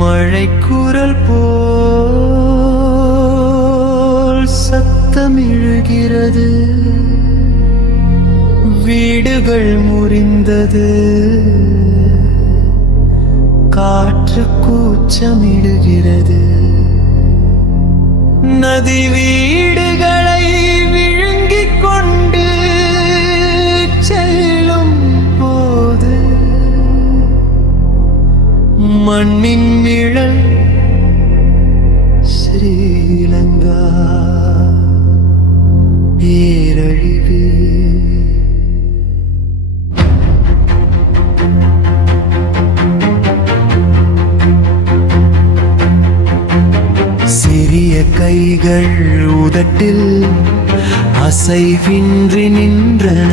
மழை குரல் போல் சத்தமிழுகிறது. வீடுகள் முறிந்தது, காற்று கூச்சமிடுகிறது. நதி வீடுகளை விழுங்கிக் கொண்டு செல்லும் போது மண்ணின் நிழல் ஸ்ரீலங்கா பேரழிவு. சிறிய கைகள் உதட்டில் அசைவின்றி நின்றன.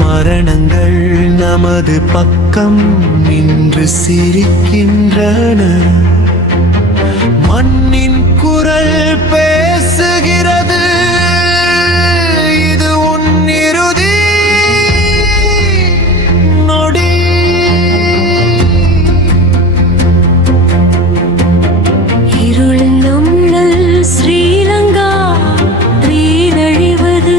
மரணங்கள் நமது பக்கம் நின்று சிரிக்கின்றன. மண்ணின் குரல் பேசுகிறது, இது உன் இறுதி நொடி. இருள் நம்மள் ஸ்ரீலங்கா பேரழிவது.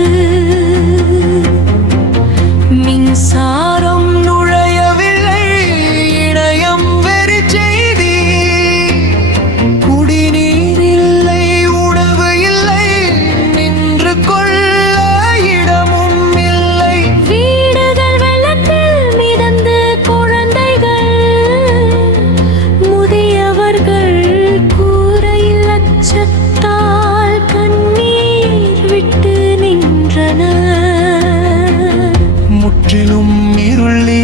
மின்சாரம் நுழையவில்லை, இணையம் வெறி செய்தி. குடிநீர் இல்லை, உணவு இல்லை, நின்று கொள்ள இடமும் இல்லை. வீடுகள் வெள்ளத்தில் மிதந்து குழந்தைகள், முதியவர்கள் கூரையில் அச்சத்தால் கண்ணீர் விட்டு நின்றனர். முற்றிலும் இருளி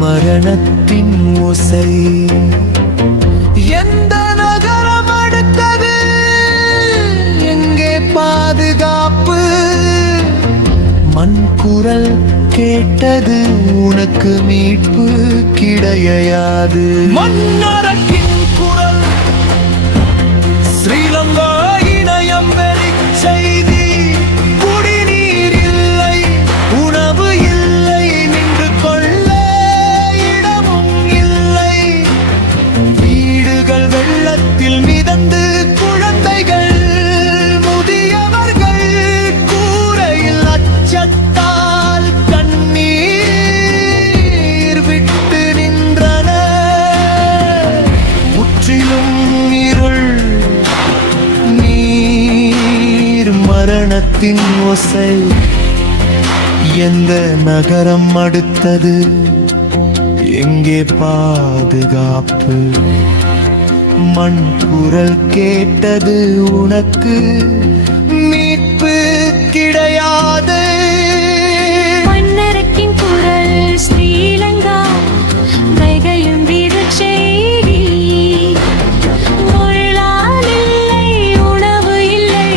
மரணத்தின் ஓசை. எந்த நகரம் அடுத்தது? எங்கே பாதுகாப்பு? மண் குரல் கேட்டது, உனக்கு மீட்பு கிடையாது. மன்னரக்கின் குரல் ஸ்ரீலங்கா இணையம் வெறி செய்தி. குடிநீர் இல்லை, உணவு இல்லை, நின்று கொள்ள இடமும் இல்லை. வீடுகள் வெள்ளத்தில் மிதந்து குழந்தைகள், முதியவர்கள் கூரையில் அச்சத்தால் கண்ணீர் விட்டு நின்றனர். முற்றிலும் இருள், நீர் மரணத்தின் ஓசை. எந்த நகரம் அடுத்தது? எங்கே பாதுகாப்பு? மண் குரல் கேட்டது, உனக்கு மீட்பு கிடையாது. மன்னரக்கின் குரல் ஸ்ரீலங்கா கைகையும் வீரச் செய்தி. பொருளால் இல்லை, உணவு இல்லை,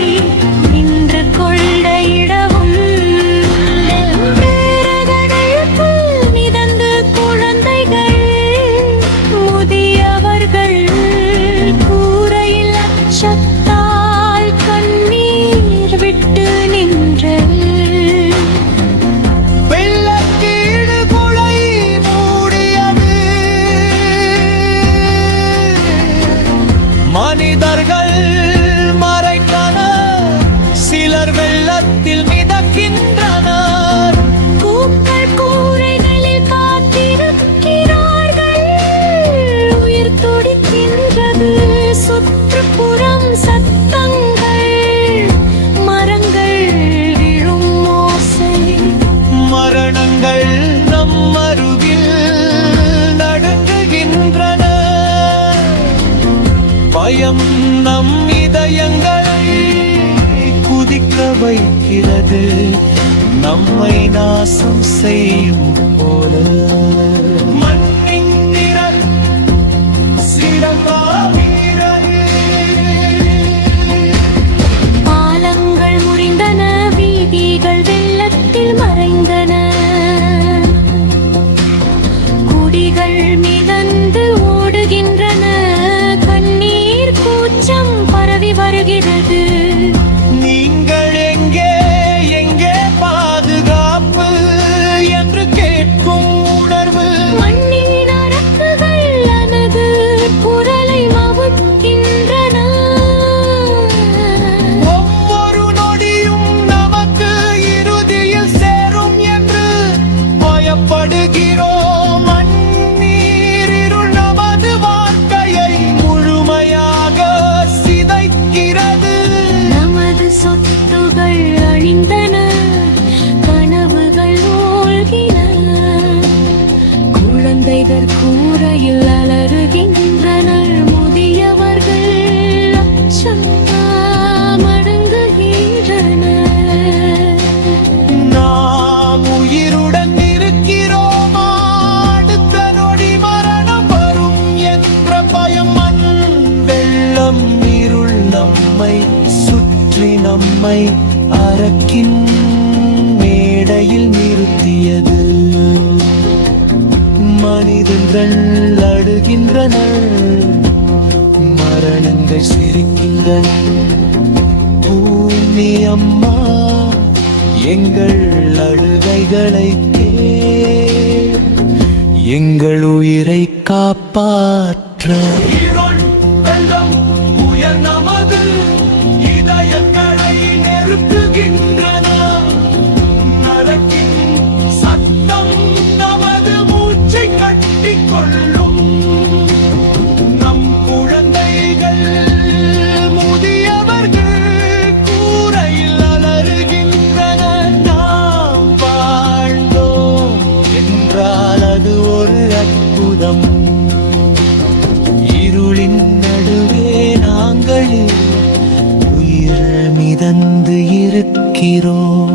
நின்று கொள்ள இடமும். பேரகடைக்குள் மிதந்து குழந்தைகள், முதியவர்கள் கூரையில் அச்சத்தால் கண்ணீர் விட்டு நின்றனர். வெள்ளக்கீடு குலை மூடியது. மனிதர்கள் மறைந்தனர், சிலர் வெள்ளத்தில் மிதக்கின்றனர். பூக்கள் கூரைகளில் காத்திருக்கிறார்கள், உயிர் துடிக்கின்றது. சுற்றுப்புறம் சத்தங்கள், மரங்கள் விழும் ஓசை. மரணங்கள் நம் அருகில் நடுங்குகின்றன. பயம் நம் இதயங்களை குதிக்க வைக்கிறது, நம்மை நாசம் செய்யும் போல. மண்ணின் நிழல் ஸ்ரீலங்கா வீரரே. பாலங்கள் முறிந்தன, வீதிகள் வெள்ளத்தில் மறைந்தன. குடிகள் மிதந்து ஓடுகின்றன, கண்ணீர் கூச்சம் பரவி வருகிறது. நீங்கள் எங்கே, எங்கே பாதுகாப்பு என்று கேட்கும் உணர்வு. நரக்கின் மேடையில் நிறுத்தியது. மனிதர்கள் அழுகின்றனர், மரணங்கள் சிரிக்கின்றன. பூமி அம்மா, எங்கள் அழுகைகளை கேள், எங்கள் உயிரை காப்பாற்ற. இருள் வெள்ளம் உயர் நமது இதயங்களை நெருப்புகின்றன. நரக்கின் சத்தம் நமது மூச்சை கட்டிக்கொள்ளும். நம் குழந்தைகள் முதியவர்கள் கூரையில் அலறுகின்றனர். நாம் வாழ்ந்தோம் என்றால் அது ஒரு அற்புதம். இருளின் நடுவே நாங்கள் உயிர் மிதந்து இருக்கிறோம்.